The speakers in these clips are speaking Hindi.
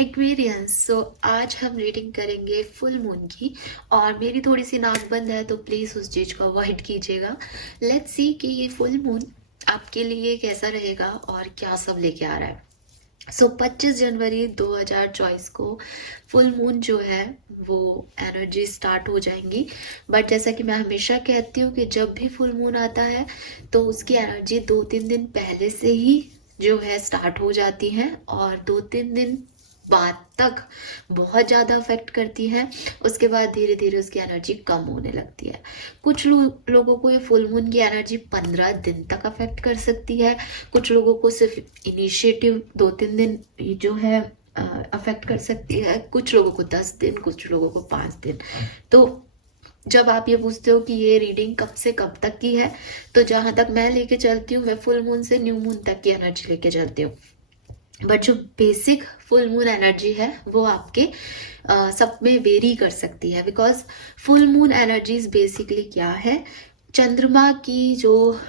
एक्वेरियंस। सो आज हम रीडिंग करेंगे फुल मून की। और मेरी थोड़ी सी नाक बंद है तो प्लीज़ उस चीज़ को अवॉइड कीजिएगा। लेट्स सी कि ये फुल मून आपके लिए कैसा रहेगा और क्या सब लेके आ रहा है। सो 25 जनवरी 2024 को फुल मून जो है वो एनर्जी स्टार्ट हो जाएंगी। बट जैसा कि मैं हमेशा कहती हूँ कि जब भी फुल मून आता है तो उसकी एनर्जी 2-3 दिन पहले से ही जो है स्टार्ट हो जाती है और 2-3 दिन बाद तक बहुत ज़्यादा अफेक्ट करती है। उसके बाद धीरे धीरे उसकी एनर्जी कम होने लगती है। कुछ लोगों को ये फुल मून की एनर्जी 15 दिन तक अफेक्ट कर सकती है। कुछ लोगों को सिर्फ इनिशिएटिव 2-3 दिन जो है अफेक्ट कर सकती है। कुछ लोगों को 10 दिन, कुछ लोगों को 5 दिन। तो जब आप ये पूछते हो कि ये रीडिंग कब से कब तक की है, तो जहां तक मैं लेके चलती हूँ मैं फुल मून से न्यू मून तक की एनर्जी लेके चलती हूँ। बट जो बेसिक फुल मून एनर्जी है वो आपके सब में वेरी कर सकती है। Because full moon energies basically क्या है, चंद्रमा की जो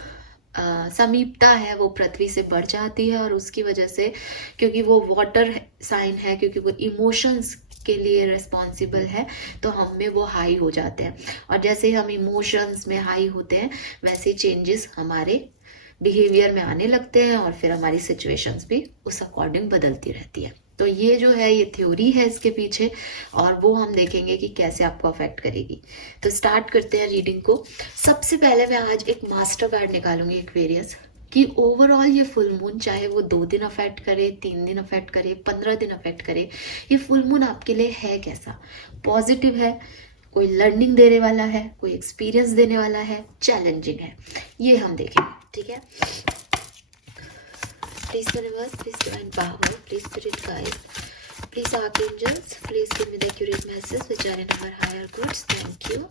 समीपता है वो पृथ्वी से बढ़ जाती है और उसकी वजह से, क्योंकि वो वाटर साइन है, क्योंकि वो इमोशंस के लिए रिस्पॉन्सिबल है, तो हम में वो हाई हो जाते हैं। और जैसे ही हम इमोशंस में हाई होते हैं वैसे चेंजेस हमारे बिहेवियर में आने लगते हैं और फिर हमारी सिचुएशंस भी उस अकॉर्डिंग बदलती रहती है। तो ये जो है ये थ्योरी है इसके पीछे, और वो हम देखेंगे कि कैसे आपको अफेक्ट करेगी। तो स्टार्ट करते हैं रीडिंग को। सबसे पहले मैं आज एक मास्टर कार्ड निकालूंगी एक्वेरियस कि ओवरऑल ये फुल मून चाहे वो 2 दिन अफेक्ट करे, 3 दिन अफेक्ट करे, 15 दिन अफेक्ट करे, ये फुल मून आपके लिए है कैसा। पॉजिटिव है, कोई लर्निंग देने वाला है, कोई एक्सपीरियंस देने वाला है, चैलेंजिंग है, ये हम देखेंगे। ठीक है, please universe, please divine power, please spirit guide, please archangels, please give me the accurate message which are in our higher goods. Thank you.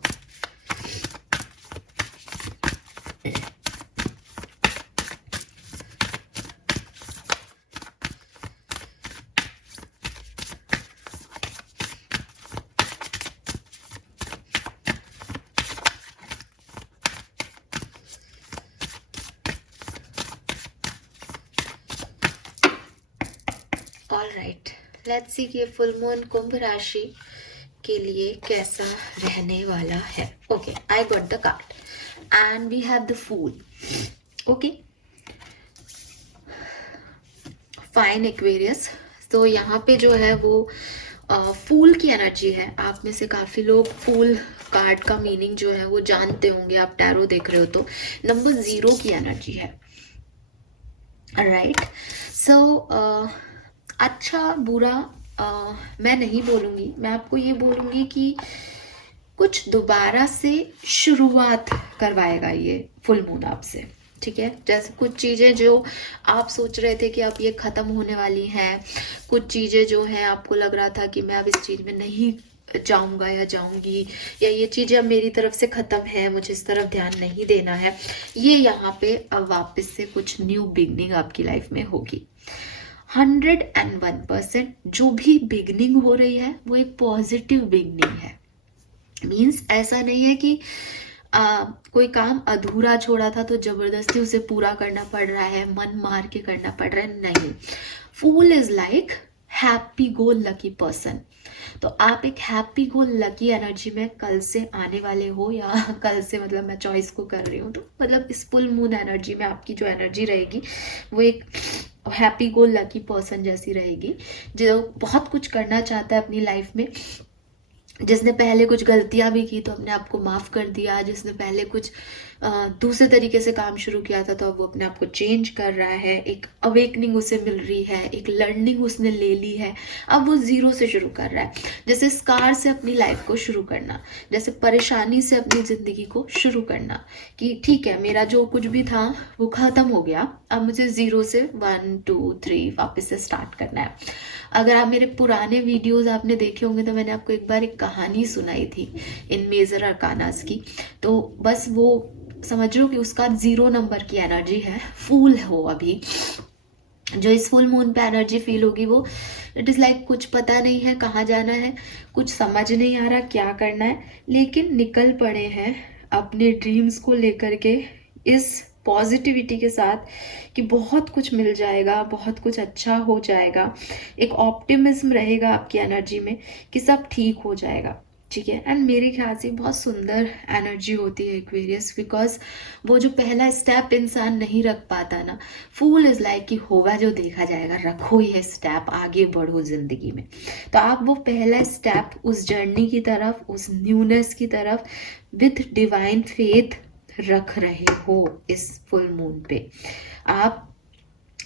Alright, let's see कि ये फुल मून कुंभ राशि के लिए कैसा रहने वाला है। Okay, I got the card and we have the fool. Okay, fine Aquarius. तो यहाँ पे जो है वो फूल की एनर्जी है। आप में से काफी लोग फूल कार्ड का मीनिंग जो है वो जानते होंगे, आप टैरो देख रहे हो तो। नंबर 0 की एनर्जी है। राइट, सो अच्छा बुरा मैं नहीं बोलूंगी, मैं आपको ये बोलूंगी कि कुछ दोबारा से शुरुआत करवाएगा ये फुल मून आपसे। ठीक है, जैसे कुछ चीजें जो आप सोच रहे थे कि अब ये खत्म होने वाली हैं, कुछ चीजें जो हैं आपको लग रहा था कि मैं अब इस चीज में नहीं जाऊंगा या जाऊंगी, या ये चीजें अब मेरी तरफ से खत्म है, मुझे इस तरफ ध्यान नहीं देना है, ये यहाँ पे अब वापस से कुछ न्यू बिगनिंग आपकी लाइफ में होगी। 101% जो भी बिगनिंग हो रही है वो एक पॉजिटिव बिगनिंग है। मीन्स ऐसा नहीं है कि कोई काम अधूरा छोड़ा था तो जबरदस्ती उसे पूरा करना पड़ रहा है, मन मार के करना पड़ रहा है, नहीं। Fool is like happy go lucky person. तो आप एक हैप्पी गो लकी एनर्जी में कल से आने वाले हो, या कल से मतलब मैं चॉइस को कर रही हूँ, तो मतलब इस फुल मून एनर्जी में आपकी जो एनर्जी रहेगी वो एक हैप्पी गो लकी पर्सन जैसी रहेगी, जो बहुत कुछ करना चाहता है अपनी लाइफ में, जिसने पहले कुछ गलतियां भी की तो अपने आप को माफ कर दिया, जिसने पहले कुछ दूसरे तरीके से काम शुरू किया था तो अब वो अपने आप को चेंज कर रहा है, एक अवेकनिंग उसे मिल रही है, एक लर्निंग उसने ले ली है, अब वो 0 से शुरू कर रहा है। जैसे स्कार से अपनी लाइफ को शुरू करना, जैसे परेशानी से अपनी जिंदगी को शुरू करना, कि ठीक है मेरा जो कुछ भी था वो खत्म हो गया, अब मुझे 0 से 1 2 3 वापस से स्टार्ट करना है। अगर आप मेरे पुराने वीडियोस आपने देखे होंगे तो मैंने आपको एक बार एक कहानी सुनाई थी इन मेजर अरकानास की, तो बस वो समझ लो कि उसका 0 नंबर की एनर्जी है, फूल हो अभी। जो इस फुल मून पे एनर्जी फील होगी वो इट इज लाइक कुछ पता नहीं है कहाँ जाना है, कुछ समझ नहीं आ रहा क्या करना है, लेकिन निकल पड़े हैं अपने ड्रीम्स को लेकर के इस पॉजिटिविटी के साथ कि बहुत कुछ मिल जाएगा, बहुत कुछ अच्छा हो जाएगा। एक ऑप्टिमिज्म रहेगा आपकी एनर्जी में कि सब ठीक हो जाएगा, ठीक है। एंड मेरे ख्याल से बहुत सुंदर एनर्जी होती है एक्वेरियस, बिकॉज वो जो पहला स्टेप इंसान नहीं रख पाता ना, फूल इज लाइक कि होगा जो देखा जाएगा, रखो ये स्टेप, आगे बढ़ो जिंदगी में। तो आप वो पहला स्टेप उस जर्नी की तरफ, उस न्यूनेस की तरफ विथ डिवाइन फेथ रख रहे हो इस फुल मून पे। आप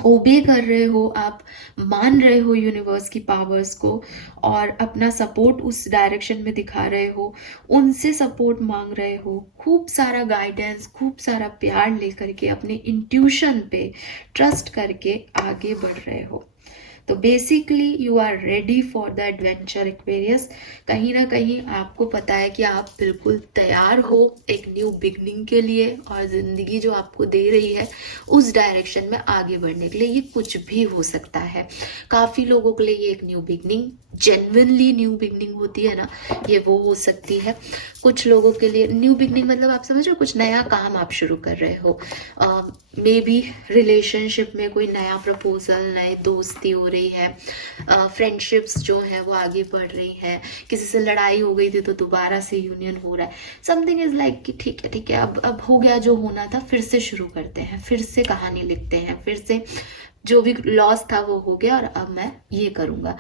ओबे कर रहे हो, आप मान रहे हो यूनिवर्स की पावर्स को और अपना सपोर्ट उस डायरेक्शन में दिखा रहे हो, उनसे सपोर्ट मांग रहे हो, खूब सारा गाइडेंस, खूब सारा प्यार लेकर के अपने इंट्यूशन पे ट्रस्ट करके आगे बढ़ रहे हो। तो basically you are ready for the adventure Aquarius. कहीं ना कहीं आपको पता है कि आप बिल्कुल तैयार हो एक न्यू बिगनिंग के लिए, और ज़िंदगी जो आपको दे रही है उस डायरेक्शन में आगे बढ़ने के लिए। ये कुछ भी हो सकता है। काफ़ी लोगों के लिए ये एक new beginning, genuinely new beginning होती है ना, ये वो हो सकती है। कुछ लोगों के लिए न्यू बिगनिंग मतलब आप समझ रहे हो, कुछ नया काम आप शुरू कर रहे हो, मे बी रिलेशनशिप में कोई नया प्रपोजल, नई दोस्ती हो रही है, फ्रेंडशिप्स जो है वो आगे बढ़ रही है, किसी से लड़ाई हो गई थी तो दोबारा से यूनियन हो रहा है। समथिंग इज लाइक कि ठीक है, अब हो गया जो होना था, फिर से शुरू करते हैं, फिर से कहानी लिखते हैं, फिर से जो भी लॉस था वो हो गया और अब मैं ये करूँगा।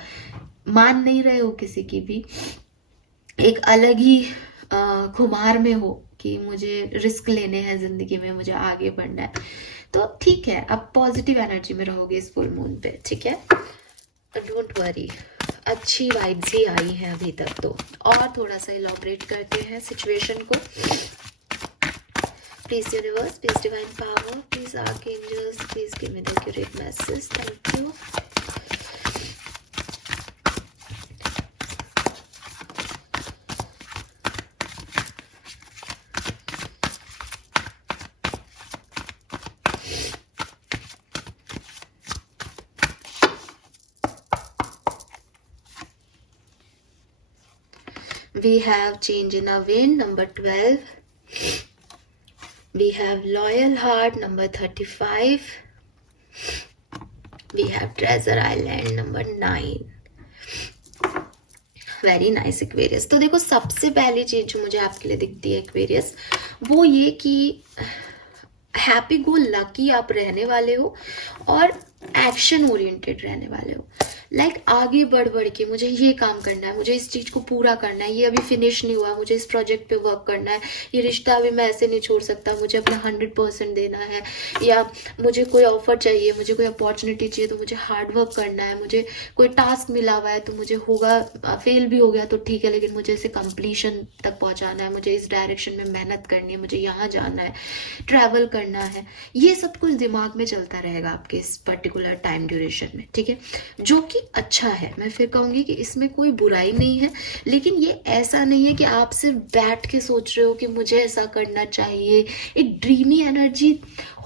मान नहीं रहे हो किसी की भी, एक अलग ही खुमार में हो कि मुझे रिस्क लेने हैं ज़िंदगी में, मुझे आगे बढ़ना है। तो ठीक है, अब पॉजिटिव एनर्जी में रहोगे इस फुल मून पे, ठीक है। डोंट वरी, अच्छी वाइब्स ही आई हैं अभी तक तो। और थोड़ा सा इलॉबरेट करते हैं सिचुएशन को। Please universe, please divine power, please archangels, please give me the accurate message. Thank you. We have change in our wind, number 12. We have loyal heart, number 35. We have treasure island, number 9. Very nice Aquarius. तो देखो, सबसे पहली चीज जो मुझे आपके लिए दिखती है एक्वेरियस, वो ये कि हैप्पी गो लकी आप रहने वाले हो और एक्शन ओरिएंटेड रहने वाले हो। लाइक आगे बढ़ बढ़ के मुझे ये काम करना है, मुझे इस चीज़ को पूरा करना है, ये अभी फिनिश नहीं हुआ, मुझे इस प्रोजेक्ट पे वर्क करना है, ये रिश्ता अभी मैं ऐसे नहीं छोड़ सकता, मुझे अपना 100% देना है, या मुझे कोई ऑफर चाहिए, मुझे कोई अपॉर्चुनिटी चाहिए तो मुझे हार्ड वर्क करना है, मुझे कोई टास्क मिला हुआ है तो मुझे होगा, फेल भी हो गया तो ठीक है, लेकिन मुझे इसे कंप्लीशन तक पहुँचाना है, मुझे इस डायरेक्शन में मेहनत करनी है, मुझे यहाँ जाना है, ट्रैवल करना है। ये सब कुछ दिमाग में चलता रहेगा आपके इस पर्टिकुलर टाइम ड्यूरेशन में, ठीक है, जो कि अच्छा है। मैं फिर कहूंगी कि इसमें कोई बुराई नहीं है, लेकिन ये ऐसा नहीं है कि आप सिर्फ बैठ के सोच रहे हो कि मुझे ऐसा करना चाहिए। एक ड्रीमी एनर्जी,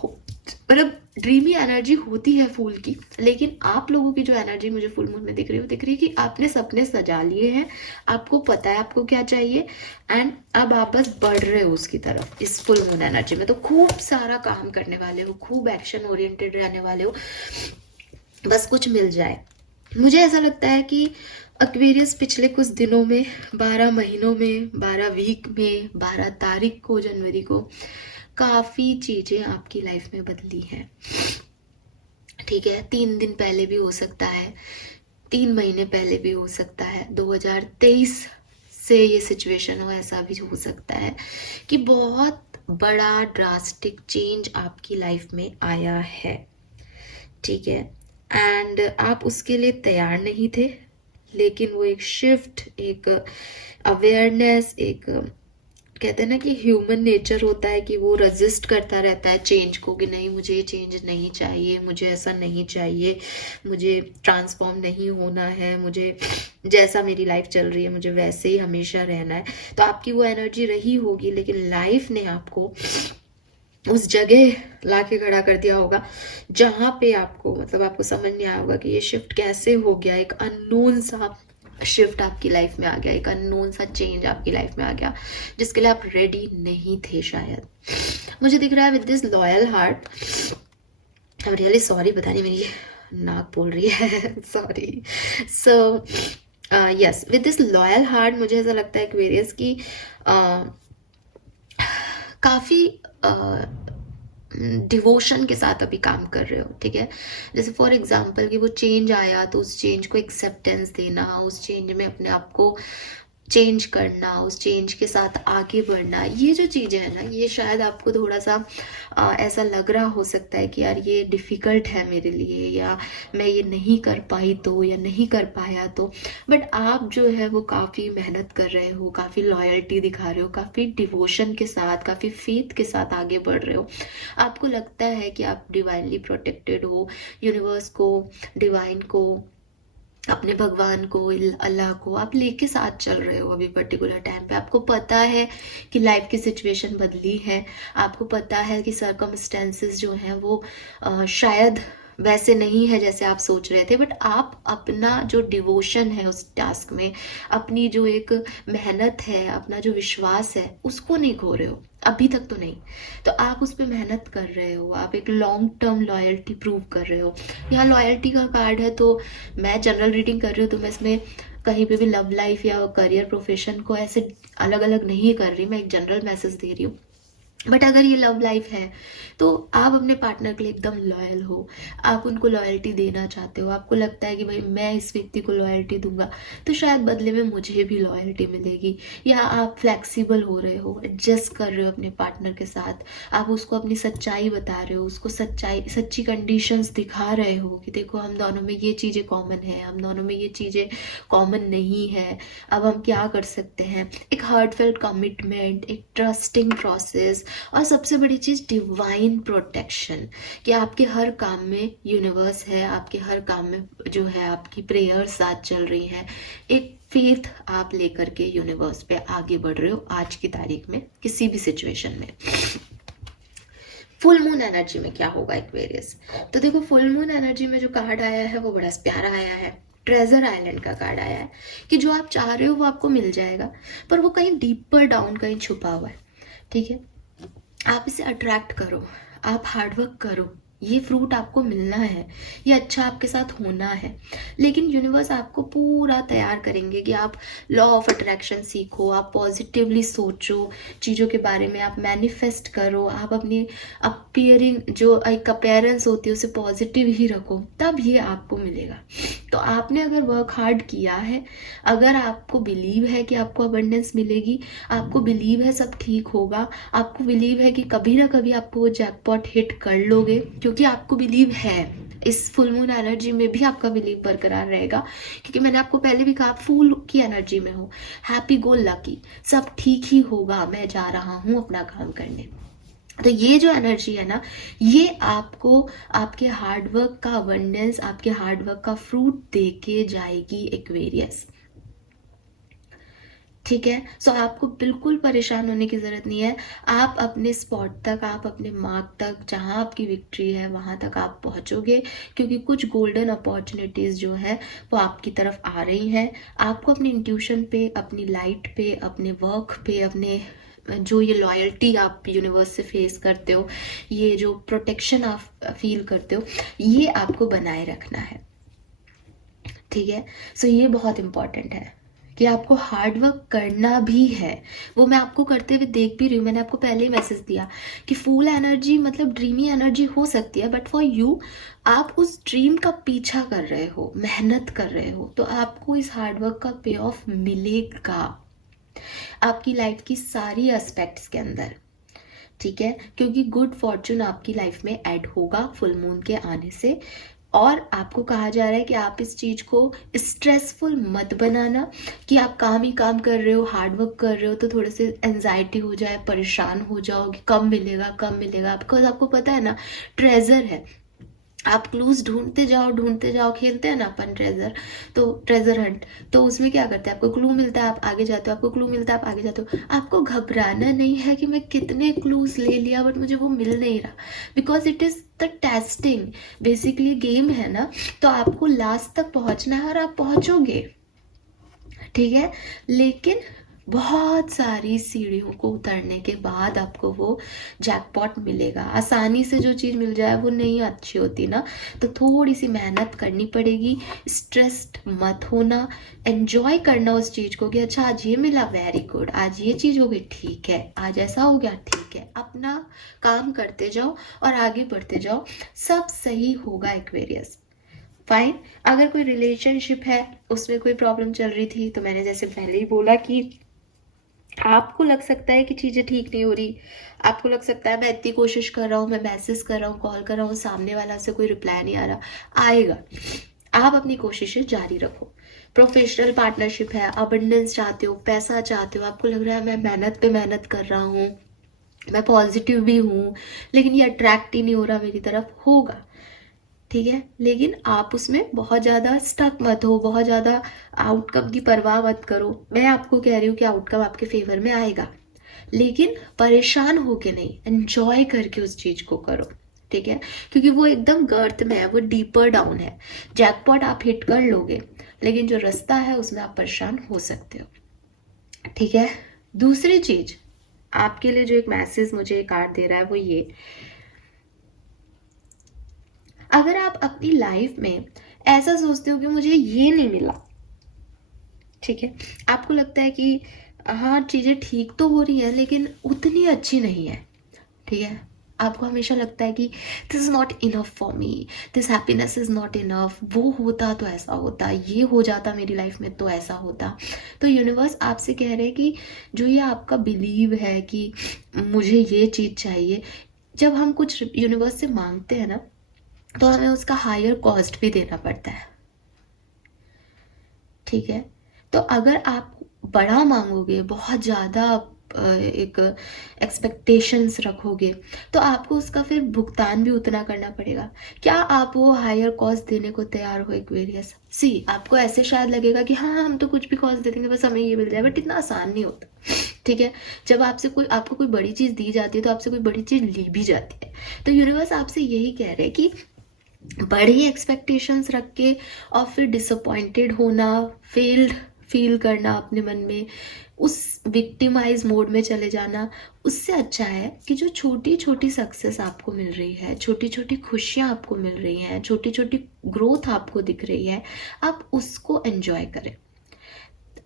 मतलब ड्रीमी एनर्जी होती है फूल की, लेकिन आप लोगों की जो एनर्जी मुझे फुल मून में दिख रही है कि आपने सपने सजा लिए हैं, आपको पता है आपको क्या चाहिए, एंड अब आप बस बढ़ रहे हो उसकी तरफ इस फुल मून एनर्जी में। तो खूब सारा काम करने वाले हो, खूब एक्शन ओरिएंटेड रहने वाले हो, बस कुछ मिल जाए। मुझे ऐसा लगता है कि एक्वेरियस पिछले कुछ दिनों में, 12 महीनों में, 12 वीक में, 12 तारीख को, जनवरी को, काफ़ी चीज़ें आपकी लाइफ में बदली हैं, ठीक है। 3 दिन पहले भी हो सकता है, 3 महीने पहले भी हो सकता है, 2023 से ये सिचुएशन हो, ऐसा भी हो सकता है कि बहुत बड़ा ड्रास्टिक चेंज आपकी लाइफ में आया है, ठीक है। एंड आप उसके लिए तैयार नहीं थे, लेकिन वो एक शिफ्ट, एक अवेयरनेस, एक कहते हैं ना कि ह्यूमन नेचर होता है कि वो रेजिस्ट करता रहता है चेंज को, कि नहीं मुझे ये चेंज नहीं चाहिए, मुझे ऐसा नहीं चाहिए, मुझे ट्रांसफॉर्म नहीं होना है, मुझे जैसा मेरी लाइफ चल रही है मुझे वैसे ही हमेशा रहना है। तो आपकी वो एनर्जी रही होगी, लेकिन लाइफ ने आपको उस जगह लाके खड़ा कर दिया होगा जहाँ पे आपको, मतलब आपको समझ नहीं आया होगा कि ये शिफ्ट कैसे हो गया। एक अननोन सा शिफ्ट आपकी लाइफ में आ गया, एक अननोन सा चेंज आपकी लाइफ में आ गया जिसके लिए आप रेडी नहीं थे शायद। मुझे दिख रहा है with this loyal heart, I am really sorry, पता नहीं मेरी नाक बोल रही है sorry. So yes, with this loyal heart मुझे ऐसा लगता है एक्वेरियस की काफ़ी डिवोशन के साथ अभी काम कर रहे हो, ठीक है। जैसे फॉर एग्जांपल कि वो चेंज आया तो उस चेंज को एक्सेप्टेंस देना, उस चेंज में अपने आप को चेंज करना, उस चेंज के साथ आगे बढ़ना, ये जो चीज़ें हैं ना, ये शायद आपको थोड़ा सा ऐसा लग रहा हो सकता है कि यार ये डिफ़िकल्ट है मेरे लिए, या मैं ये नहीं कर पाई तो, या नहीं कर पाया तो। बट आप जो है वो काफ़ी मेहनत कर रहे हो, काफ़ी लॉयल्टी दिखा रहे हो, काफ़ी डिवोशन के साथ, काफ़ी फेथ के साथ आगे बढ़ रहे हो। आपको लगता है कि आप डिवाइनली प्रोटेक्टेड हो, यूनिवर्स को, डिवाइन को, अपने भगवान को, अल्लाह को आप लेके साथ चल रहे हो अभी पर्टिकुलर टाइम पे। आपको पता है कि लाइफ की सिचुएशन बदली है, आपको पता है कि सर्कमस्टेंसेस जो हैं वो शायद वैसे नहीं है जैसे आप सोच रहे थे, बट आप अपना जो डिवोशन है उस टास्क में, अपनी जो एक मेहनत है, अपना जो विश्वास है, उसको नहीं खो रहे हो अभी तक तो नहीं। तो आप उस पर मेहनत कर रहे हो, आप एक लॉन्ग टर्म लॉयल्टी प्रूव कर रहे हो। यहाँ लॉयल्टी का कार्ड है, तो मैं जनरल रीडिंग कर रही हूँ तो मैं इसमें कहीं पे भी लव लाइफ या करियर प्रोफेशन को ऐसे अलग अलग नहीं कर रही, मैं एक जनरल मैसेज दे रही हूँ। बट अगर ये लव लाइफ है तो आप अपने पार्टनर के लिए एकदम लॉयल हो, आप उनको लॉयल्टी देना चाहते हो, आपको लगता है कि भाई मैं इस व्यक्ति को लॉयल्टी दूंगा तो शायद बदले में मुझे भी लॉयल्टी मिलेगी। या आप फ्लेक्सिबल हो रहे हो, एडजस्ट कर रहे हो अपने पार्टनर के साथ, आप उसको अपनी सच्चाई बता रहे हो, उसको सच्ची कंडीशंस दिखा रहे हो कि देखो हम दोनों में ये चीज़ें कॉमन है, हम दोनों में ये चीज़ें कॉमन नहीं है, अब हम क्या कर सकते हैं। एक हार्टफेल्ट कमिटमेंट, एक ट्रस्टिंग प्रोसेस, और सबसे बड़ी चीज़ डिवाइन प्रोटेक्शन, कि आपके हर काम में यूनिवर्स है, आपके हर काम में जो है आपकी प्रेयर्स साथ चल रही हैं। एक फेथ आप लेकर के यूनिवर्स पे आगे बढ़ रहे हो आज की तारीख में किसी भी सिचुएशन में। फुल मून एनर्जी में क्या होगा एक्वेरियस, तो देखो फुल मून एनर्जी में जो कार्ड आया है वो बड़ा प्यारा आया है, ट्रेजर आइलैंड का कार्ड आया है कि जो आप चाह रहे हो वो आपको मिल जाएगा, पर वो कहीं डीपर डाउन कहीं छुपा हुआ है, ठीक है। आप इसे अट्रैक्ट करो, आप हार्डवर्क करो, ये फ्रूट आपको मिलना है, ये अच्छा आपके साथ होना है। लेकिन यूनिवर्स आपको पूरा तैयार करेंगे कि आप लॉ ऑफ अट्रैक्शन सीखो, आप पॉजिटिवली सोचो चीज़ों के बारे में, आप मैनिफेस्ट करो, आप अपनी अपीयरिंग जो एक अपीयरेंस होती है उसे पॉजिटिव ही रखो, तब ये आपको मिलेगा। तो आपने अगर वर्क हार्ड किया है, अगर आपको बिलीव है कि आपको अबंडेंस मिलेगी, आपको बिलीव है सब ठीक होगा, आपको बिलीव है कि कभी ना कभी आपको वो जैकपॉट हिट कर लोगे, क्योंकि आपको बिलीव है, इस फुल मून एनर्जी में भी आपका बिलीव बरकरार रहेगा, क्योंकि मैंने आपको पहले भी कहा फूल की एनर्जी में हो, हैप्पी गो लकी, सब ठीक ही होगा, मैं जा रहा हूँ अपना काम करने। तो ये जो एनर्जी है ना, ये आपको आपके हार्डवर्क का अबंडेंस, आपके हार्डवर्क का फ्रूट दे के जाएगी एक्वेरियस, ठीक है। सो आपको बिल्कुल परेशान होने की ज़रूरत नहीं है, आप अपने स्पॉट तक, आप अपने मार्क तक, जहाँ आपकी विक्ट्री है वहाँ तक आप पहुँचोगे, क्योंकि कुछ गोल्डन अपॉर्चुनिटीज़ जो है वो आपकी तरफ आ रही हैं। आपको अपनी इंट्यूशन पे, अपनी लाइट पे, अपने वर्क पे, अपने जो ये लॉयल्टी आप यूनिवर्स से फेस करते हो, ये जो प्रोटेक्शन आप फील करते हो, ये आपको बनाए रखना है, ठीक है। सो ये बहुत इम्पॉर्टेंट है कि आपको हार्डवर्क करना भी है, वो मैं आपको करते हुए देख भी रही हूँ। मैंने आपको पहले ही मैसेज दिया कि फुल एनर्जी मतलब ड्रीमी एनर्जी हो सकती है, बट फॉर यू आप उस ड्रीम का पीछा कर रहे हो, मेहनत कर रहे हो, तो आपको इस हार्डवर्क का पे ऑफ मिलेगा आपकी लाइफ की सारी एस्पेक्ट्स के अंदर, ठीक है। क्योंकि गुड फॉर्चून आपकी लाइफ में ऐड होगा फुल मून के आने से, और आपको कहा जा रहा है कि आप इस चीज़ को स्ट्रेसफुल मत बनाना, कि आप काम ही काम कर रहे हो, हार्ड वर्क कर रहे हो तो थोड़े से एंजाइटी हो जाए, परेशान हो जाओ कि कब मिलेगा कब मिलेगा, बिकॉज आपको पता है ना ट्रेजर है, आप क्लूज ढूंढते जाओ, खेलते हैं ना अपन ट्रेजर, तो ट्रेजर हंट, तो उसमें क्या करते हैं, आपको क्लू मिलता है आप आगे जाते हो, आपको क्लू मिलता है आप आगे जाते हो। आपको घबराना नहीं है कि मैं कितने क्लूज ले लिया बट मुझे वो मिल नहीं रहा, because it is the testing, basically game है ना, तो आपको लास्ट तक पहुंचना है और आप पहुंचोगे, ठीक है, लेकिन बहुत सारी सीढ़ियों को उतरने के बाद आपको वो जैकपॉट मिलेगा। आसानी से जो चीज़ मिल जाए वो नहीं अच्छी होती ना, तो थोड़ी सी मेहनत करनी पड़ेगी। स्ट्रेस्ड मत होना, एंजॉय करना उस चीज़ को कि अच्छा आज ये मिला, वेरी गुड, आज ये चीज़ हो गई, ठीक है, आज ऐसा हो गया, ठीक है। अपना काम करते जाओ और आगे बढ़ते जाओ, सब सही होगा एक्वेरियस। फाइन। अगर कोई रिलेशनशिप है, उसमें कोई प्रॉब्लम चल रही थी, तो मैंने जैसे पहले ही बोला कि आपको लग सकता है कि चीज़ें ठीक नहीं हो रही, आपको लग सकता है मैं इतनी कोशिश कर रहा हूँ, मैं मैसेज कर रहा हूँ, कॉल कर रहा हूँ, सामने वाला से कोई रिप्लाई नहीं आ रहा, आएगा। आप अपनी कोशिशें जारी रखो। प्रोफेशनल पार्टनरशिप है, अबंडेंस चाहते हो, पैसा चाहते हो, आपको लग रहा है मैं मेहनत पे मेहनत कर रहा हूँ, मैं पॉजिटिव भी हूँ, लेकिन ये अट्रैक्ट ही नहीं हो रहा मेरी तरफ, होगा। ठीक है, लेकिन आप उसमें बहुत ज़्यादा स्टक मत हो, बहुत ज़्यादा आउटकम की परवाह मत करो। मैं आपको कह रही हूँ कि आउटकम आपके फेवर में आएगा, लेकिन परेशान होके नहीं, एंजॉय करके उस चीज़ को करो। ठीक है, क्योंकि वो एकदम गर्त में है, वो डीपर डाउन है। जैकपॉट आप हिट कर लोगे, लेकिन जो रास्ता है उसमें आप परेशान हो सकते हो। ठीक है, दूसरी चीज आपके लिए जो एक मैसेज मुझे एक कार्ड दे रहा है वो ये, अगर आप अपनी लाइफ में ऐसा सोचते हो कि मुझे ये नहीं मिला, ठीक है, आपको लगता है कि हाँ चीज़ें ठीक तो हो रही है लेकिन उतनी अच्छी नहीं है, ठीक है, आपको हमेशा लगता है कि this is not enough for me, this happiness is not enough, वो होता तो ऐसा होता, ये हो जाता मेरी लाइफ में तो ऐसा होता। तो यूनिवर्स आपसे कह रहे हैं कि जो ये आपका बिलीव है कि मुझे ये चीज़ चाहिए, जब हम कुछ यूनिवर्स से मांगते हैं ना, तो हमें उसका हायर कॉस्ट भी देना पड़ता है। ठीक है, तो अगर आप बड़ा मांगोगे, बहुत ज़्यादा एक एक्सपेक्टेशंस रखोगे, तो आपको उसका फिर भुगतान भी उतना करना पड़ेगा। क्या आप वो हायर कॉस्ट देने को तैयार हो एक्वेरियस? सी आपको ऐसे शायद लगेगा कि हाँ हम तो कुछ भी कॉस्ट दे देंगे, बस हमें ये मिल जाए, बट इतना आसान नहीं होता। ठीक है, जब आपको कोई बड़ी चीज़ दी जाती है तो आपसे कोई बड़ी चीज़ ली भी जाती है। तो यूनिवर्स आपसे यही कह रहे हैं कि बड़ी एक्सपेक्टेशंस रख के और फिर डिसअपॉइंटेड होना, फेल्ड फील करना अपने मन में, उस विक्टिमाइज मोड में चले जाना, उससे अच्छा है कि जो छोटी छोटी सक्सेस आपको मिल रही है, छोटी छोटी खुशियाँ आपको मिल रही हैं, छोटी छोटी ग्रोथ आपको दिख रही है, आप उसको एंजॉय करें।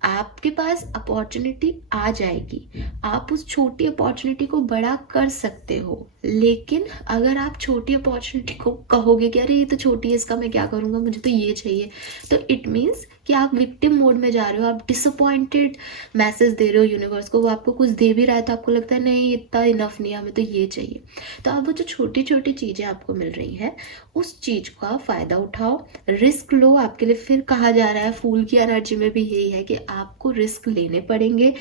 आपके पास अपॉर्चुनिटी आ जाएगी, आप उस छोटी अपॉर्चुनिटी को बड़ा कर सकते हो, लेकिन अगर आप छोटी अपॉर्चुनिटी को कहोगे कि अरे ये तो छोटी है, इसका मैं क्या करूँगा, मुझे तो ये चाहिए, तो इट मीन्स कि आप विक्टिम मोड में जा रहे हो, आप डिसअपॉइंटेड मैसेज दे रहे हो यूनिवर्स को। वो आपको कुछ दे भी रहा है तो आपको लगता है नहीं इतना इनफ नहीं है, हमें तो ये चाहिए। तो अब वो जो छोटी छोटी चीज़ें आपको मिल रही हैं, उस चीज़ का फ़ायदा उठाओ, रिस्क लो। आपके लिए फिर कहा जा रहा है, फूल की एनर्जी में भी यही है कि आपको रिस्क लेने पड़ेंगे।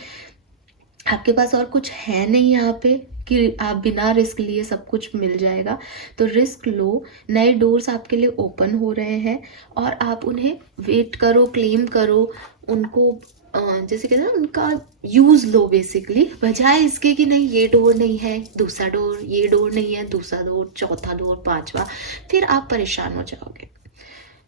आपके पास और कुछ है नहीं यहाँ पे कि आप बिना रिस्क लिए सब कुछ मिल जाएगा, तो रिस्क लो। नए डोर्स आपके लिए ओपन हो रहे हैं और आप उन्हें वेट करो, क्लेम करो उनको, जैसे कहते हैं ना, उनका यूज़ लो बेसिकली, बजाय इसके कि नहीं ये डोर नहीं है, दूसरा डोर, ये डोर नहीं है, दूसरा डोर, चौथा डोर, पांचवा, फिर आप परेशान हो जाओगे।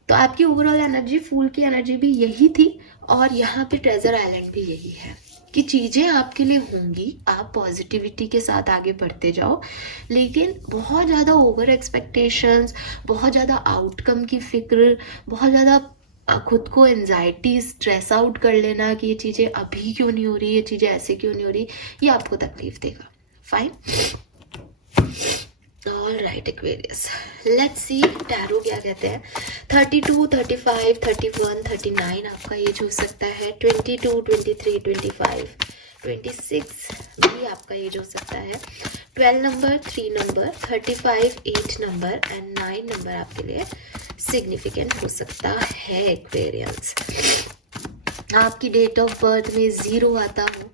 तो आपकी ओवरऑल एनर्जी, फूल की एनर्जी भी यही थी, और यहाँ पे ट्रेजर आइलैंड भी यही है कि चीज़ें आपके लिए होंगी, आप पॉजिटिविटी के साथ आगे बढ़ते जाओ, लेकिन बहुत ज़्यादा ओवर एक्सपेक्टेशंस, बहुत ज़्यादा आउटकम की फिक्र, बहुत ज़्यादा खुद को एनजाइटी, स्ट्रेस आउट कर लेना कि ये चीज़ें अभी क्यों नहीं हो रही, ये चीज़ें ऐसे क्यों नहीं हो रही, ये आपको तकलीफ देगा। Fine, all right Aquarius, let's see tarot क्या कहते हैं। 32, 35, 31, 39 आपका एज हो सकता है, 22, 23, 25, 26 भी आपका एज हो सकता है, 12 number, 3 number, 35, 8 number and 9 number आपके लिए सिग्निफिकेंट हो सकता है एक्वेरियंस। आपकी डेट ऑफ बर्थ में 0 आता हो,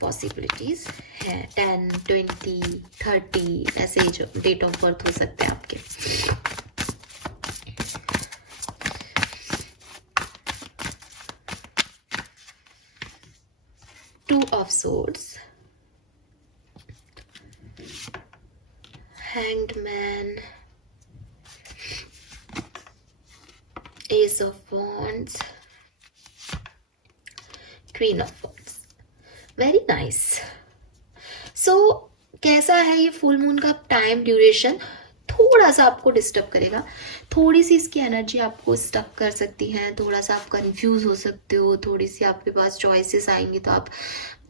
पॉसिबिलिटीज है, 10, 20, 30 ऐसे जो डेट ऑफ बर्थ हो सकते हैं आपके। Two of swords, hanged man, ace of wands, queen of wands, very nice. So कैसा है ये फुल मून का टाइम ड्यूरेशन? थोड़ा सा आपको डिस्टर्ब करेगा, थोड़ी सी इसकी एनर्जी आपको स्टक कर सकती है, थोड़ा सा आप कंफ्यूज हो सकते हो, थोड़ी सी आपके पास चॉइसेस आएंगी तो आप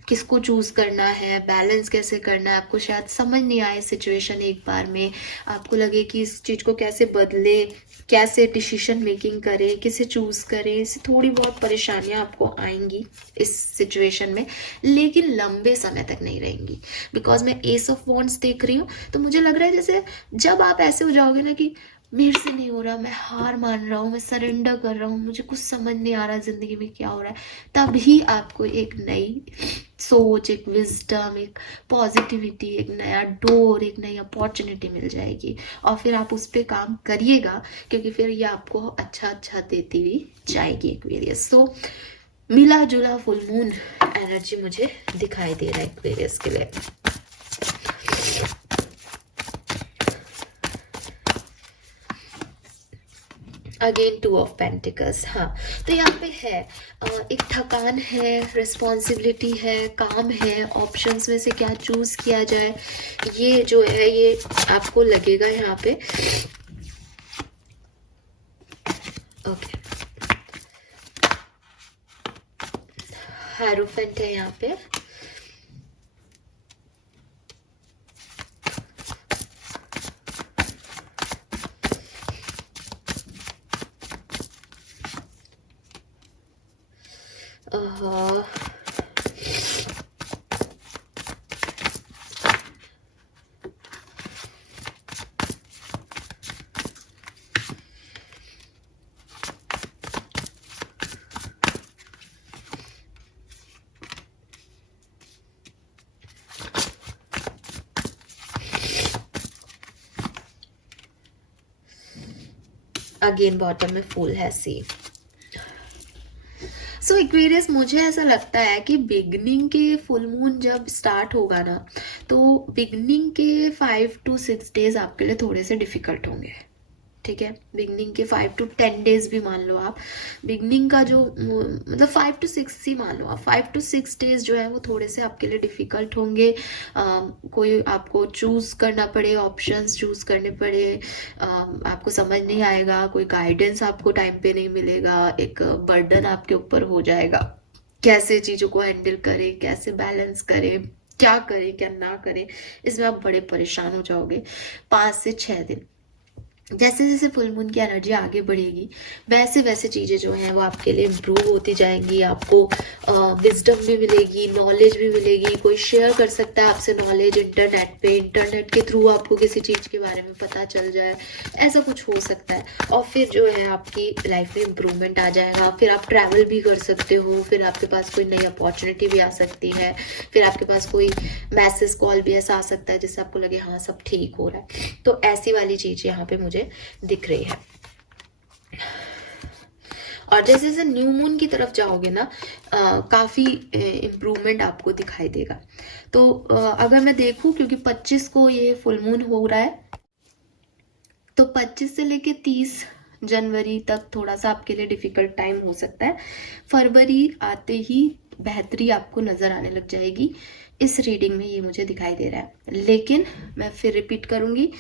किसको चूज करना है, बैलेंस कैसे करना है, आपको शायद समझ नहीं आए सिचुएशन एक बार में, आपको लगे कि इस चीज को कैसे बदले, कैसे डिसीजन मेकिंग करें, किसे चूज करें, इससे थोड़ी बहुत परेशानियां आपको आएंगी इस सिचुएशन में, लेकिन लंबे समय तक नहीं रहेंगी। बिकॉज मैं एस ऑफ वॉन्ड्स देख रही हूँ, तो मुझे लग रहा है जैसे जब आप ऐसे हो जाओगे ना कि मेरे से नहीं हो रहा, मैं हार मान रहा हूँ, मैं सरेंडर कर रहा हूँ, मुझे कुछ समझ नहीं आ रहा जिंदगी में क्या हो रहा है, तभी आपको एक नई सोच, एक विजडम, एक पॉजिटिविटी, एक नया डोर, एक नई अपॉर्चुनिटी मिल जाएगी, और फिर आप उस पर काम करिएगा, क्योंकि फिर ये आपको अच्छा अच्छा देती हुई जाएगी एक्वेरियस। सो मिला जुला फुल मून एनर्जी मुझे दिखाई दे रहा है एक्वेरियस के लिए। अगेन टू ऑफ पेंटिकल्स, हाँ, तो यहाँ पे है एक थकान है, रिस्पॉन्सिबिलिटी है, काम है, ऑप्शंस में से क्या चूज किया जाए, ये जो है ये आपको लगेगा यहाँ पे। ओके, हायरोफेंट है यहाँ पे, अगेन बॉटम में फूल है सी। सो एक्वेरियस, मुझे ऐसा लगता है कि बिगनिंग के फुल मून जब स्टार्ट होगा ना, तो बिगनिंग के 5 to 6 डेज आपके लिए थोड़े से डिफिकल्ट होंगे, ठीक है। बिगनिंग के 5 to 10 डेज भी मान लो आप, बिगनिंग का जो मतलब 5 to 6 ही मान लो आप, 5 to 6 डेज जो है वो थोड़े से आपके लिए डिफिकल्ट होंगे। कोई आपको चूज करना पड़े, ऑप्शंस चूज करने पड़े, आपको समझ नहीं आएगा, कोई गाइडेंस आपको टाइम पे नहीं मिलेगा, एक बर्डन आपके ऊपर हो जाएगा, कैसे चीजों को हैंडल करें, कैसे बैलेंस करें, क्या करें क्या ना करें, इसमें आप बड़े परेशान हो जाओगे। 5 से 6 दिन, जैसे जैसे फुल मून की एनर्जी आगे बढ़ेगी वैसे वैसे चीज़ें जो हैं वो आपके लिए इम्प्रूव होती जाएंगी, आपको विजडम भी मिलेगी, नॉलेज भी मिलेगी, कोई शेयर कर सकता है आपसे नॉलेज इंटरनेट पे, इंटरनेट के थ्रू आपको किसी चीज़ के बारे में पता चल जाए, ऐसा कुछ हो सकता है, और फिर जो है आपकी लाइफ में इम्प्रूवमेंट आ जाएगा, फिर आप ट्रैवल भी कर सकते हो, फिर आपके पास कोई नई अपॉर्चुनिटी भी आ सकती है, फिर आपके पास कोई मैसेज कॉल भी ऐसा आ सकता है जिससे आपको लगे हाँ सब ठीक हो रहा है। तो ऐसी वाली चीज़ यहाँ पे मुझे दिख रही है। और जैसे जैसे न्यू मून की तरफ जाओगे ना, काफी इम्प्रूवमेंट आपको दिखाई देगा। तो अगर मैं देखूं, क्योंकि 25 को ये फुल मून हो रहा है, तो 25 से लेके 30 जनवरी तक थोड़ा सा आपके लिए डिफिकल्ट टाइम हो सकता है। फरवरी आते ही बेहतरी आपको नजर आने लग जाएगी, इस रीडिंग में ये मुझे दिखाई दे रहा है। लेकिन मैं फिर रिपीट करूंगी,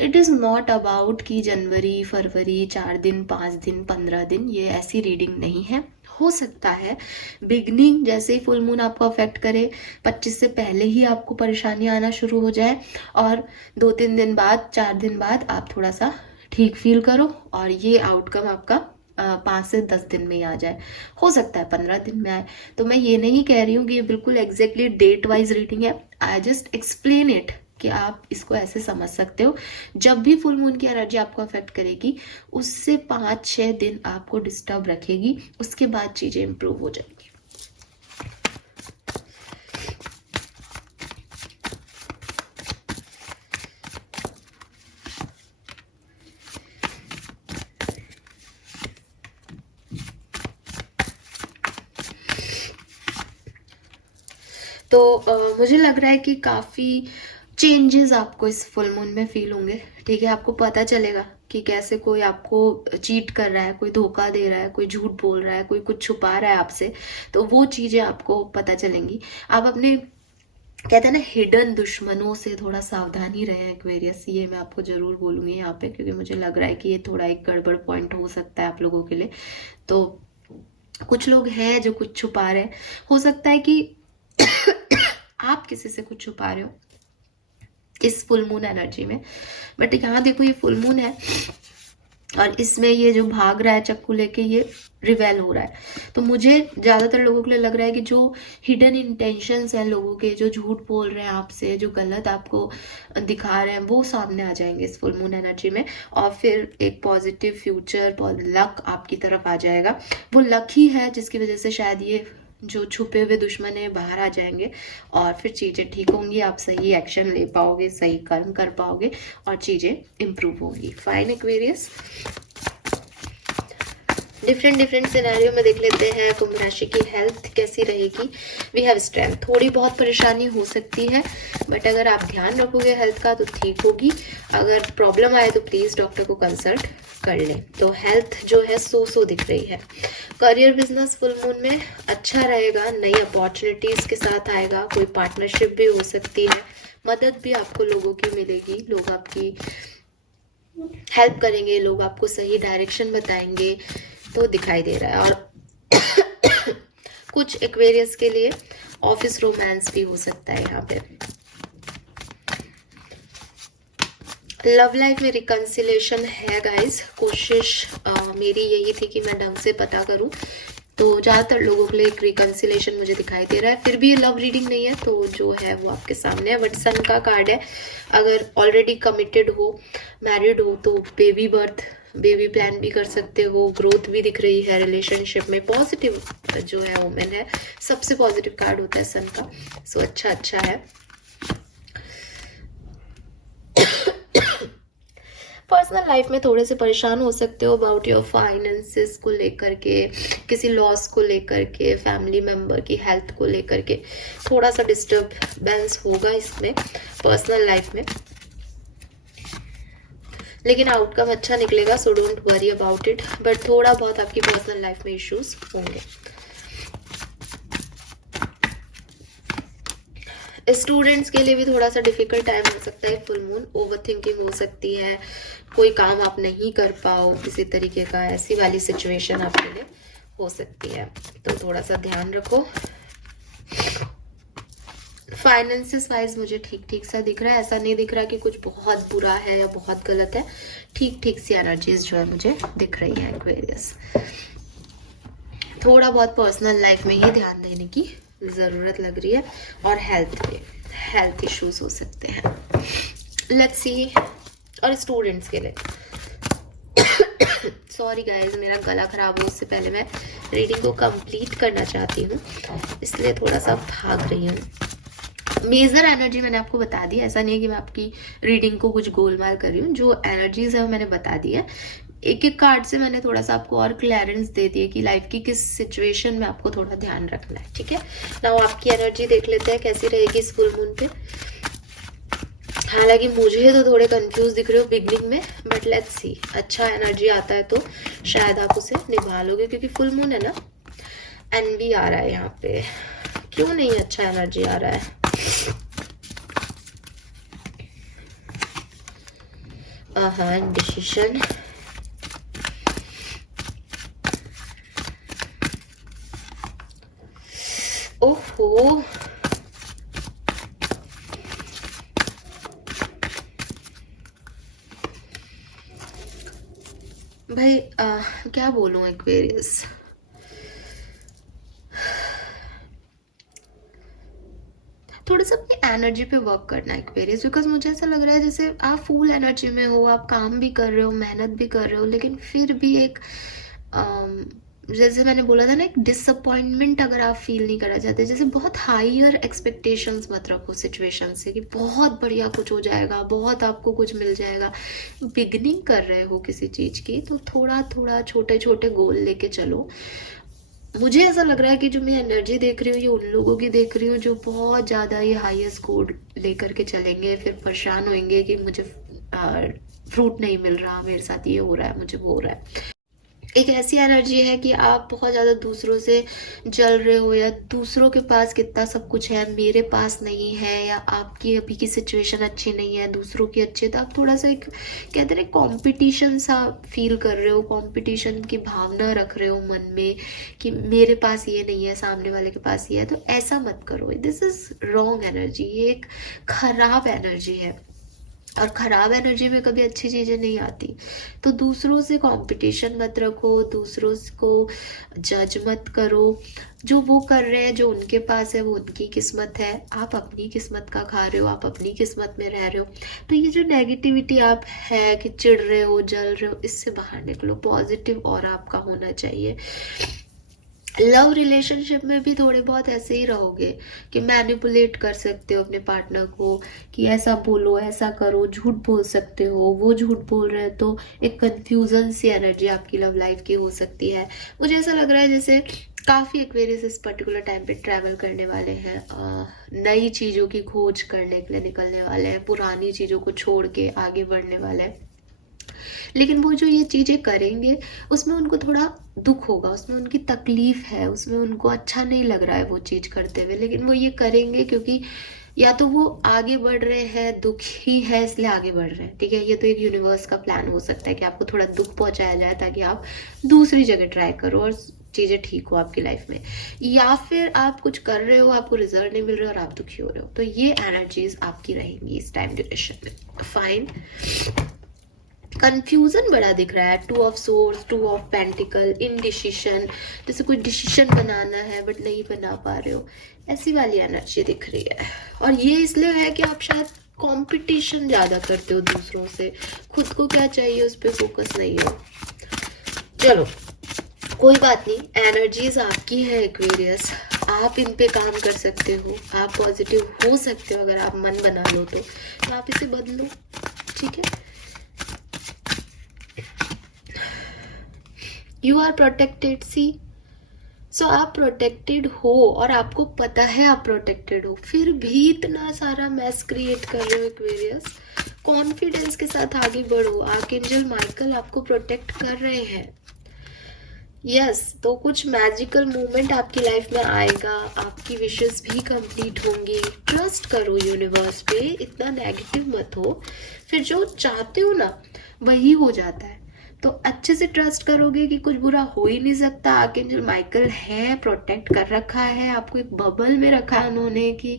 इट इज़ नॉट अबाउट कि जनवरी फरवरी 4 दिन 5 दिन 15 दिन, ये ऐसी रीडिंग नहीं है। हो सकता है बिगनिंग जैसे ही फुल मून आपको अफेक्ट करे, 25 से पहले ही आपको परेशानी आना शुरू हो जाए, और 2-3 दिन बाद 4 दिन बाद आप थोड़ा सा ठीक फील करो, और ये आउटकम आपका 5 से 10 दिन में ही आ जाए, हो सकता है 15 दिन में आए। तो मैं ये नहीं कह रही हूँ कि ये बिल्कुल एग्जैक्टली डेट वाइज रीडिंग है, आई जस्ट एक्सप्लेन इट कि आप इसको ऐसे समझ सकते हो। जब भी फुल मून की एनर्जी आपको अफेक्ट करेगी, उससे 5-6 दिन आपको डिस्टर्ब रखेगी, उसके बाद चीजें इंप्रूव हो जाएंगी। तो मुझे लग रहा है कि काफी चेंजेस आपको इस फुल मून में फील होंगे, ठीक है। आपको पता चलेगा कि कैसे कोई आपको चीट कर रहा है, कोई धोखा दे रहा है, कोई झूठ बोल रहा है, कोई कुछ छुपा रहा है आपसे, तो वो चीजें आपको पता चलेंगी। आप अपने कहते हैं ना हिडन दुश्मनों से थोड़ा सावधानी रहे एक्वेरियस, ये मैं आपको जरूर बोलूंगी यहाँ पे, क्योंकि मुझे लग रहा है कि ये थोड़ा एक गड़बड़ पॉइंट हो सकता है आप लोगों के लिए। तो कुछ लोग हैं जो कुछ छुपा रहे हैं, हो सकता है कि आप किसी से कुछ छुपा रहे हो इस फुल मून एनर्जी में। बट यहाँ देखो ये फुल मून है और इसमें ये जो भाग रहा है चक्कू लेके, ये रिवेल हो रहा है। तो मुझे ज्यादातर लोगों के लिए लग रहा है कि जो हिडन इंटेंशंस हैं लोगों के, जो झूठ बोल रहे हैं आपसे, जो गलत आपको दिखा रहे हैं, वो सामने आ जाएंगे इस फुल मून एनर्जी में। और फिर एक पॉजिटिव फ्यूचर, लक आपकी तरफ आ जाएगा। वो लक ही है जिसकी वजह से शायद ये जो छुपे हुए दुश्मन है बाहर आ जाएंगे और फिर चीजें ठीक होंगी, आप सही एक्शन ले पाओगे, सही कर्म कर पाओगे और चीजें इंप्रूव होंगी। फाइन एक्वेरियस, डिफरेंट सिनेरियो में देख लेते हैं कुंभ राशि की हेल्थ कैसी रहेगी। वी हैव स्ट्रेंथ, थोड़ी बहुत परेशानी हो सकती है, बट अगर आप ध्यान रखोगे हेल्थ का तो ठीक होगी। अगर प्रॉब्लम आए तो प्लीज डॉक्टर को कंसल्ट कर लें। तो हेल्थ जो है सो दिख रही है। करियर बिजनेस फुल मून में अच्छा रहेगा, नई अपॉर्चुनिटीज के साथ आएगा, कोई पार्टनरशिप भी हो सकती है, मदद भी आपको लोगों की मिलेगी, लोग आपकी हेल्प करेंगे, लोग आपको सही डायरेक्शन बताएंगे, तो दिखाई दे रहा है। और कुछ एक्वेरियस के लिए ऑफिस रोमांस भी हो सकता है यहाँ पे। लव लाइफ में रिकंसिलेशन है गाइस, कोशिश मेरी यही थी कि मैं ढंग से पता करूं, तो ज़्यादातर लोगों के लिए एक रिकंसिलेशन मुझे दिखाई दे रहा है। फिर भी ये लव रीडिंग नहीं है, तो जो है वो आपके सामने है। बट सन का कार्ड है, अगर ऑलरेडी कमिटेड हो, मैरिड हो, तो बेबी बर्थ, बेबी प्लान भी कर सकते हो, ग्रोथ भी दिख रही है रिलेशनशिप में, पॉजिटिव जो है वुमेन है, सबसे पॉजिटिव कार्ड होता है सन का। सो अच्छा है। पर्सनल लाइफ में थोड़े से परेशान हो सकते हो अबाउट योर फाइनेंसेस को लेकर के, किसी लॉस को लेकर के, फैमिली मेंबर की हेल्थ को लेकर के थोड़ा सा डिस्टर्बेंस होगा इसमें पर्सनल लाइफ में, लेकिन आउटकम अच्छा निकलेगा, so don't worry about it. But थोड़ा बहुत आपकी पर्सनल लाइफ में इश्यूज होंगे। स्टूडेंट्स के लिए भी थोड़ा सा डिफिकल्ट टाइम हो सकता है फुल मून, ओवर थिंकिंग हो सकती है, कोई काम आप नहीं कर पाओ किसी तरीके का, ऐसी वाली सिचुएशन आपके लिए हो सकती है, तो थोड़ा सा ध्यान रखो। फाइनेंसिस वाइज मुझे ठीक सा दिख रहा है, ऐसा नहीं दिख रहा कि कुछ बहुत बुरा है या बहुत गलत है, ठीक सी एनर्जीज जो है मुझे दिख रही है एक्वेरियस। थोड़ा बहुत पर्सनल लाइफ में ही ध्यान देने की ज़रूरत लग रही है, और हेल्थ पे हेल्थ इश्यूज हो सकते हैं। Let's see. और स्टूडेंट्स के लिए सॉरी गाइज, मेरा गला खराब हो, उससे पहले मैं रीडिंग को कंप्लीट करना चाहती हूँ, इसलिए थोड़ा सा भाग रही हूँ। मेजर एनर्जी मैंने आपको बता दी, ऐसा नहीं है कि मैं आपकी रीडिंग को कुछ गोलमाल कर रही हूँ, जो एनर्जीज है वो मैंने बता दी है। एक कार्ड से मैंने थोड़ा सा आपको और क्लियरेंस दे दी है कि लाइफ की किस सिचुएशन में आपको थोड़ा ध्यान रखना है, ठीक है। नाउ आपकी एनर्जी देख लेते हैं कैसी रहेगी इस फुल मून पे। हालांकि मुझे तो थोड़े कंफ्यूज दिख रहे हो बिगनिंग में, बट लेट्स सी। अच्छा एनर्जी आता है तो शायद आप उसे निभा लोगे, क्योंकि फुल मून है ना। एनवी आ रहा है यहाँ पे, क्यों नहीं अच्छा एनर्जी आ रहा है। डिसीजन, ओहो भाई, क्या बोलूं एक्वेरियस, थोड़ा सा अपनी एनर्जी पे वर्क करना है एक्वेरियस, बिकॉज मुझे ऐसा लग रहा है जैसे आप फुल एनर्जी में हो, आप काम भी कर रहे हो, मेहनत भी कर रहे हो, लेकिन फिर भी एक जैसे मैंने बोला था ना, एक डिसअपॉइंटमेंट अगर आप फील नहीं करना चाहते, जैसे बहुत हायर एक्सपेक्टेशंस मत रखो सिचुएशन से कि बहुत बढ़िया कुछ हो जाएगा, बहुत आपको कुछ मिल जाएगा। बिगनिंग कर रहे हो किसी चीज़ की, तो थोड़ा छोटे गोल लेके चलो। मुझे ऐसा लग रहा है कि जो मैं एनर्जी देख रही हूँ ये उन लोगों की देख रही हूँ जो बहुत ज़्यादा ये हाईएस्ट गोल लेकर के चलेंगे, फिर परेशान होंगे कि मुझे फ्रूट नहीं मिल रहा, मेरे साथ ये हो रहा है, मुझे वो हो रहा है। एक ऐसी एनर्जी है कि आप बहुत ज़्यादा दूसरों से जल रहे हो, या दूसरों के पास कितना सब कुछ है मेरे पास नहीं है, या आपकी अभी की सिचुएशन अच्छी नहीं है दूसरों की अच्छी है, तो आप थोड़ा सा एक कहते हैं कंपटीशन सा फील कर रहे हो, कंपटीशन की भावना रख रहे हो मन में कि मेरे पास ये नहीं है, सामने वाले के पास ये है। तो ऐसा मत करो, दिस इज रॉन्ग एनर्जी, ये एक खराब एनर्जी है, और ख़राब एनर्जी में कभी अच्छी चीज़ें नहीं आती। तो दूसरों से कंपटीशन मत रखो, दूसरों को जज मत करो। जो वो कर रहे हैं, जो उनके पास है, वो उनकी किस्मत है, आप अपनी किस्मत का खा रहे हो, आप अपनी किस्मत में रह रहे हो। तो ये जो नेगेटिविटी आप है कि चिढ़ रहे हो, जल रहे हो, इससे बाहर निकलो, पॉजिटिव और आपका होना चाहिए। लव रिलेशनशिप में भी थोड़े बहुत ऐसे ही रहोगे कि मैनिपुलेट कर सकते हो अपने पार्टनर को कि ऐसा बोलो, ऐसा करो, झूठ बोल सकते हो, वो झूठ बोल रहे हैं, तो एक कंफ्यूजन सी एनर्जी आपकी लव लाइफ की हो सकती है। मुझे ऐसा लग रहा है जैसे काफ़ी एक्वेरियस इस पर्टिकुलर टाइम पे ट्रैवल करने वाले हैं, नई चीज़ों की खोज करने के लिए निकलने वाले हैं, पुरानी चीज़ों को छोड़ के आगे बढ़ने वाले हैं। लेकिन वो जो ये चीज़ें करेंगे उसमें उनको थोड़ा दुख होगा, उसमें उनकी तकलीफ है, उसमें उनको अच्छा नहीं लग रहा है वो चीज़ करते हुए, लेकिन वो ये करेंगे क्योंकि या तो वो आगे बढ़ रहे हैं, दुखी है इसलिए आगे बढ़ रहे हैं, ठीक है। ये तो एक यूनिवर्स का प्लान हो सकता है कि आपको थोड़ा दुख पहुंचाया जाए ताकि आप दूसरी जगह ट्राई करो और चीज़ें ठीक हो आपकी लाइफ में, या फिर आप कुछ कर रहे हो, आपको रिजल्ट नहीं मिल रहा और आप दुखी हो रहे हो। तो ये एनर्जीज आपकी रहेंगी इस टाइम ड्यूरेशन में। फाइन। कंफ्यूजन बड़ा दिख रहा है, 2 of source, 2 of pentacle, indecision, जैसे कोई डिसीजन बनाना है बट नहीं बना पा रहे हो, ऐसी वाली एनर्जी दिख रही है। और ये इसलिए है कि आप शायद कंपटीशन ज़्यादा करते हो दूसरों से, खुद को क्या चाहिए उस पर फोकस नहीं हो। चलो कोई बात नहीं, एनर्जीज आपकी है एक्वेरियस, आप इन पे काम कर सकते हो, आप पॉजिटिव हो सकते हो अगर आप मन बना लो तो आप इसे बदलो, ठीक है। यू आर प्रोटेक्टेड, सी। सो आप प्रोटेक्टेड हो और आपको पता है आप प्रोटेक्टेड हो, फिर भी इतना सारा मैस क्रिएट कर रहे हो एक्वेरियस। कॉन्फिडेंस के साथ आगे बढ़ो, आर्कएंजल माइकल आपको प्रोटेक्ट कर रहे हैं। यस तो कुछ मैजिकल मोमेंट आपकी लाइफ में आएगा, आपकी विशेस भी कंप्लीट होंगी। ट्रस्ट करो यूनिवर्स पे, इतना नेगेटिव मत हो, फिर जो चाहते हो ना वही हो जाता है। तो अच्छे से ट्रस्ट करोगे कि कुछ बुरा हो ही नहीं सकता। आर्कएंजल माइकल है, प्रोटेक्ट कर रखा है आपको, एक बबल में रखा है उन्होंने कि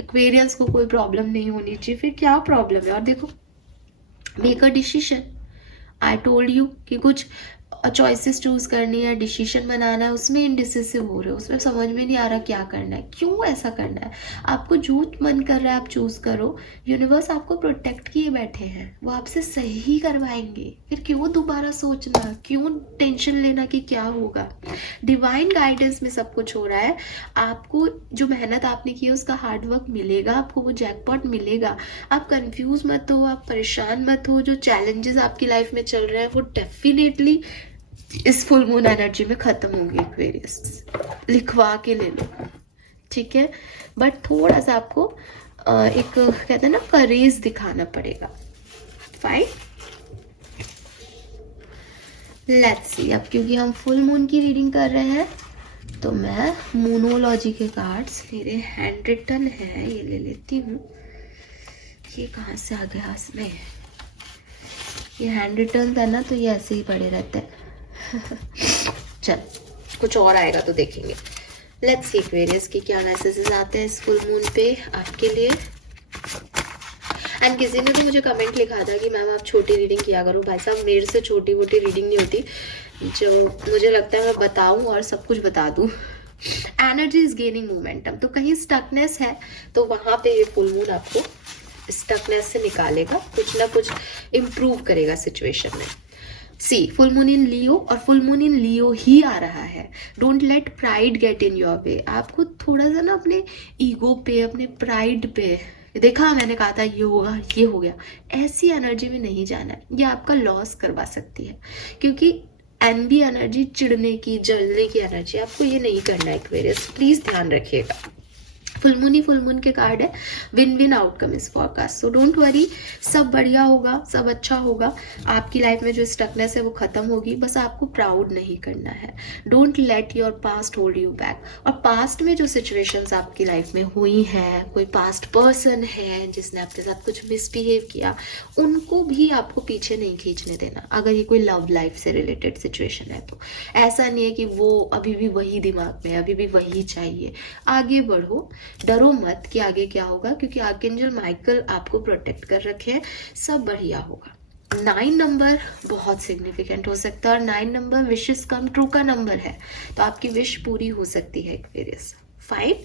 एक्वेरियंस को कोई प्रॉब्लम नहीं होनी चाहिए। फिर क्या प्रॉब्लम है। और देखो, make a decision. I told you कि कुछ चॉइसेस चूज करनी है, डिसीजन बनाना है, उसमें इनडिसिसिव हो रहे हो, उसमें समझ में नहीं आ रहा क्या करना है, क्यों ऐसा करना है। आपको जो मन कर रहा है आप चूज करो, यूनिवर्स आपको प्रोटेक्ट किए बैठे हैं, वो आपसे सही करवाएंगे। फिर क्यों दोबारा सोचना, क्यों टेंशन लेना कि क्या होगा। डिवाइन गाइडेंस में सब कुछ हो रहा है। आपको जो मेहनत आपने की है उसका हार्डवर्क मिलेगा, आपको वो जैकपॉट मिलेगा। आप कंफ्यूज मत हो, आप परेशान मत हो। जो चैलेंजेस आपकी लाइफ में चल रहे हैं वो डेफिनेटली इस फुल मून एनर्जी में खत्म होगी। एक्वेरियस लिखवा के ले लो, ठीक है। बट थोड़ा सा आपको एक कहते हैं ना करेज दिखाना पड़ेगा। Fine, let's see. अब क्योंकि हम फुल मून की रीडिंग कर रहे हैं तो मैं मूनोलॉजी के कार्ड्स मेरे हैंड रिटन है ये ले लेती हूँ। ये कहाँ से आ गया इसमें, ये हैंड रिटन था ना तो ये ऐसे ही पड़े रहते हैं। चल कुछ और आएगा तो देखेंगे। लेट्स सी एक्वेरियस की क्या मैसेजेस आते हैं इस फुल मून पे आपके लिए। एंड किसी ने तो मुझे कमेंट लिखा था कि मैम आप छोटी रीडिंग किया करो। भाई साहब मेरे से छोटी मोटी रीडिंग नहीं होती, जो मुझे लगता है मैं बताऊं और सब कुछ बता दूं। एनर्जी इज गेनिंग मोमेंटम, तो कहीं स्टकनेस है तो वहां पे ये फुल मून आपको स्टकनेस से निकालेगा, कुछ ना कुछ इम्प्रूव करेगा सिचुएशन में। सी, फुल मून इन लियो, और फुल मून इन लियो ही आ रहा है। Don't let pride get in your way. आपको थोड़ा सा ना अपने ईगो पे, अपने प्राइड पे, देखा मैंने कहा था ये होगा, ये हो गया, ऐसी एनर्जी में नहीं जाना है। ये आपका लॉस करवा सकती है, क्योंकि एनबी एनर्जी, चिढ़ने की, जलने की एनर्जी, आपको ये नहीं करना है एक्वेरियस, प्लीज ध्यान रखिएगा। फुल मून ही फुल मून के कार्ड है, win win outcome is forecast, so don't worry, सब बढ़िया होगा, सब अच्छा होगा। आपकी लाइफ में जो स्टकनेस है वो खत्म होगी, बस आपको प्राउड नहीं करना है। Don't let your past hold you back. और पास्ट में जो सिचुएशंस आपकी लाइफ में हुई हैं, कोई पास्ट पर्सन है जिसने आपके साथ कुछ मिसबिहेव किया, उनको भी आपको पीछे नहीं खींचने देना। अगर ये कोई लव लाइफ से रिलेटेड सिचुएशन है तो ऐसा नहीं है कि वो अभी भी वही दिमाग में, अभी भी वही चाहिए। आगे बढ़ो, डरो मत कि आगे क्या होगा, क्योंकि आर्कएंजल माइकल आपको प्रोटेक्ट कर रखे हैं, सब बढ़िया होगा। 9 नंबर बहुत सिग्निफिकेंट हो सकता है, और 9 नंबर विशेस कम ट्रू का नंबर है, तो आपकी विश पूरी हो सकती है एक्वेरियस। फाइन,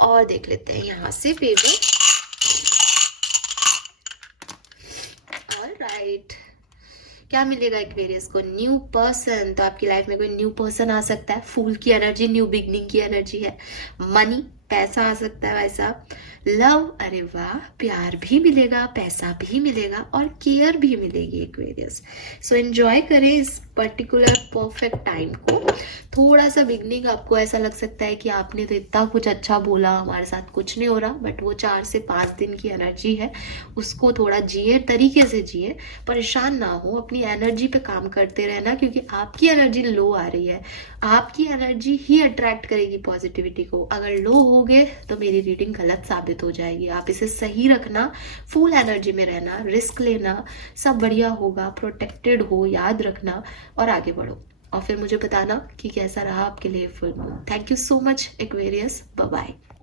और देख लेते हैं यहाँ से पेपर। ऑलराइट, क्या मिलेगा एक्वेरियस को? न्यू पर्सन, तो आपकी लाइफ में कोई न्यू पर्सन आ सकता है। फूल की एनर्जी न्यू बिगनिंग की एनर्जी है। मनी, पैसा आ सकता है भाई साहब। लव, अरे वाह, प्यार भी मिलेगा, पैसा भी मिलेगा, और केयर भी मिलेगी एक्वेरियस। सो एंजॉय करें इस पर्टिकुलर परफेक्ट टाइम को। थोड़ा सा बिगनिंग आपको ऐसा लग सकता है कि आपने तो इतना कुछ अच्छा बोला, हमारे साथ कुछ नहीं हो रहा, बट वो 4 से 5 दिन की एनर्जी है, उसको थोड़ा जिए, तरीके से जिए, परेशान ना हो, अपनी एनर्जी पे काम करते रहना, क्योंकि आपकी एनर्जी लो आ रही है। आपकी एनर्जी ही अट्रैक्ट करेगी पॉजिटिविटी को। अगर लो हो गए तो मेरी रीडिंग गलत साबित हो जाएगी। आप इसे सही रखना, फुल एनर्जी में रहना, रिस्क लेना, सब बढ़िया होगा, प्रोटेक्टेड हो, याद रखना, और आगे बढ़ो। और फिर मुझे बताना कि कैसा रहा आपके लिए full moon. Thank you so much Aquarius, bye bye.